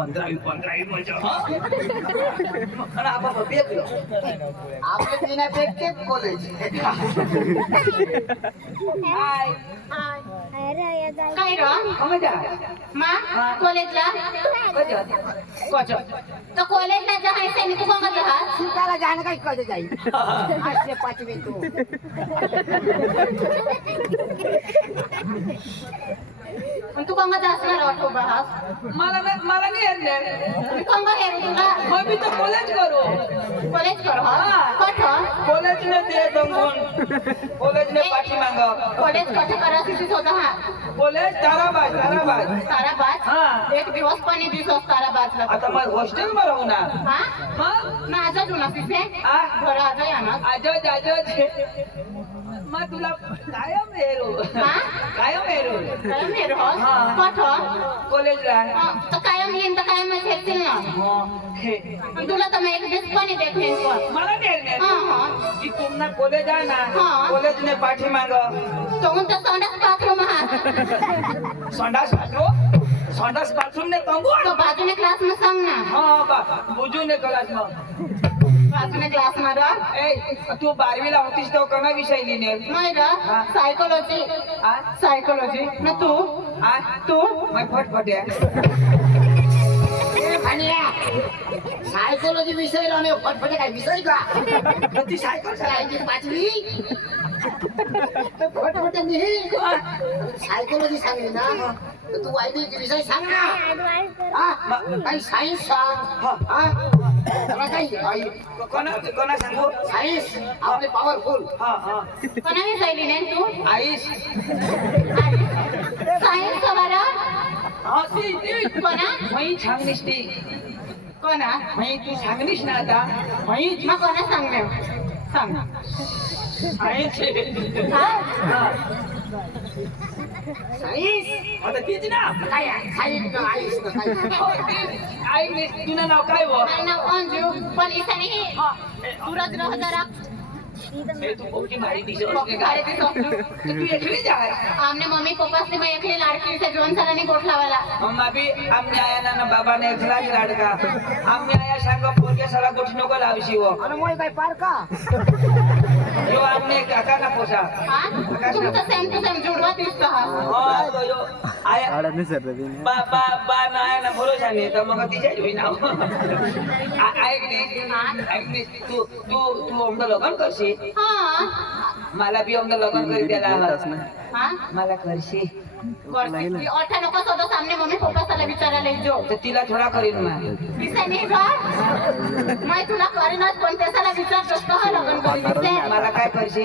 15 मजा आणि आपण भेटलो आपले बिना भेटते कॉलेज काय रो मजा मा कॉलेजला कच तो कॉलेजला जायचं मी तू कोण जा शिकायला जाणं काही कळत जाईल आठशे पाचवी तू पण तू कोण जासणार ऑटो बहास मला नाही येणार मी कोण हेर तुला मग मी तर कॉलेज करू कॉलेज कर हा कठ कॉलेज ने दे दंगून कॉलेज ने पाठी मांग कॉलेज कठ करायची होता हा कॉलेज ताराबाज ताराबाद हा एक दिवस पण दिवस ताराबादला आता मग हॉस्टेल मध्ये राहू ना हा मग माझा जुना तिथे आ? घर आज आहे ना आजो मग तुला कायम हेरू हा? कायम हेरू काय मेर हो हा. कठ कॉलेजला तर कायम येईन तर कायम येतील ना हे पण तुला तर मैं एक दिवस पण देखने को मला नाही हा हा की तुमना कॉलेज आहे ना हा. कॉलेज ने पाठी मांग तो म्हणतो संडास बाथरूम हा संडास बाथरूम ने तंगून तो बाजूने क्लास में सांग ना हा बा बुजू ने क्लास मग बाजूने क्लास में रो ए तू 12वी ला होतीस तो कोणा विषय लिहिणे नाही रो हा. सायकोलॉजी आ सायकोलॉजी ना तू आ तू मैं फटफट्या सायकोलॉजी विषय राहणे फटफटे काय विषय का ती सायकल काय पाचवी फटफटे मी सायकोलॉजी सांगली ना तर तू वायदी विषय सांग ना काही सायन्स सांग तुला काही कोणा सांगू सायन्स आपले पॉवरफुल हा हा कोणाने जायली नाही तू आईस सायन्स वाला हा ती कोणा मई सांगलीस ती कोणा मई तू सांगलीस ना आता मई मग कोणा सांगणे सांग हा? सायन्स आता तीच ना काय सायन्स ना आईस ना आई तुझं नाव काय हो माझं नाव अंजू पण इथं नाही सूरज रह जरा ए, तू बहुती भारी दिसत अरे ते सोचू. तू एकलीच आहे आमने मम्मी पप्पा से मैं एकली लाडकी से जोन सरांनी गोठ लावाला मम्मा भी आमने आया ना बाबा ने एकलाच लाडका आमने आया सांग पोरगे सगळा गोष्ट नको लावशी हो आणि मोय काय पार का यो आमने काका ना पोसा हा तुमचं सेम टू सेम जुडवा दिसतो हा हा तो यो आया बा ना आया ना भरोसा नाही तर मग तिच्या होई ना ऐक नाही तू आमचं लग्न करशी हा मला बी आमचं लग्न करी द्यायला हा मला करशी करती ओठा नको सोडो सामने मम्मी पप्पा साला विचारायला जो तर तिला थोडा करीन मग दिसे नाही का मैं तुला करीनच पण त्याला विचारतोस का हा लग्न करीन मला काय करशी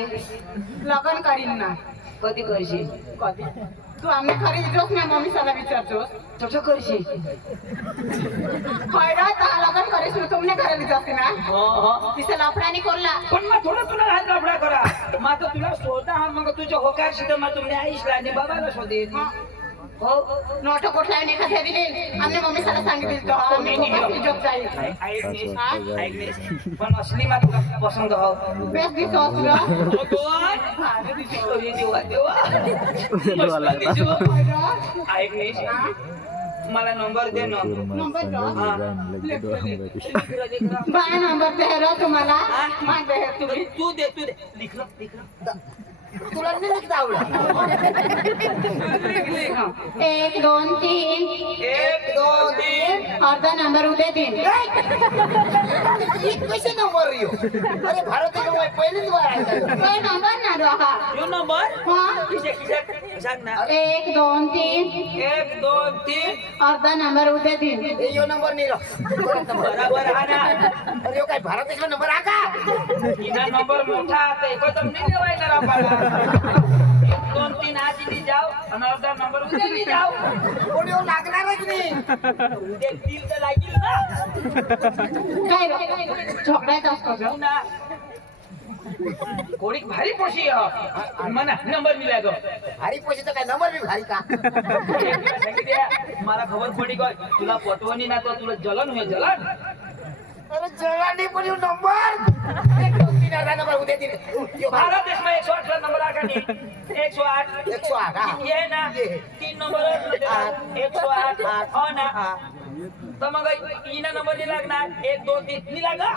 लग्न करीन ना कधी करशी कधी तू आमने खरी जोस ना मम्मी साला विचारतोस तसं करशी खैरा ता लग्न करीस ना तुमने घरे विचारते ना हो तिसे लफडानी करला पण मग थोडं तुला हात लफडा करा मग तुला शोधा हा मग तुझ्या होकार शिकत मग तुमने आईशला आणि बाबाला शोधेन हो नोटो कोठला नाही का दिली आमने मम्मी साला सांगितलं तो आम्ही जॉब जाईल पण असली मग तुला पसंत हो बेस्ट दिसतो तुला मला नंबर दे ना नंबर दो हा बाय नंबर दे रो तुम्हाला माग दे तुम्ही तू दे लिख तुला नाही लिखता आवडत 1 2 3 1 2 3 अर्धा नंबर उद्या दिन एक पैसे नंबर येऊ अरे भारत आहे पहिलीच वार आहे काय नंबर ना रो हा यो नंबर हा किसे सांग ना 1 2 3 1 2 3 अर्धा नंबर उद्या दिन ए यो नंबर नाही रो बराबर हा ना अरे यो काय भारत देशला नंबर आ का इना नंबर मोठा आता एकदम नाही देवायचा रापाला 1 2 3 आज इथे जाओ आणि अर्धा नंबर उद्या बी जाओ कोणी यो लागणारच नाही उद्या दिल तर लागेल ना काय रो झोपडायचा असतो जो ना कोडी भारी पोशी मना नंबर मिला गो भारी पैसे तर काय नंबर बी भारी का मला खबर पडी गय तुला पटवणी ना तो तुला जलन होय जलन अरे जला नाही पण यो नंबर एक दोन तीन अर्धा नंबर उद्या दिन यो भारत देश में 108 ला नंबर आका नी 108 108 ये ना 3 नंबर 108 हो ना तर मग हिना नंबर नाही लागणार 1 2 3 नाही लागा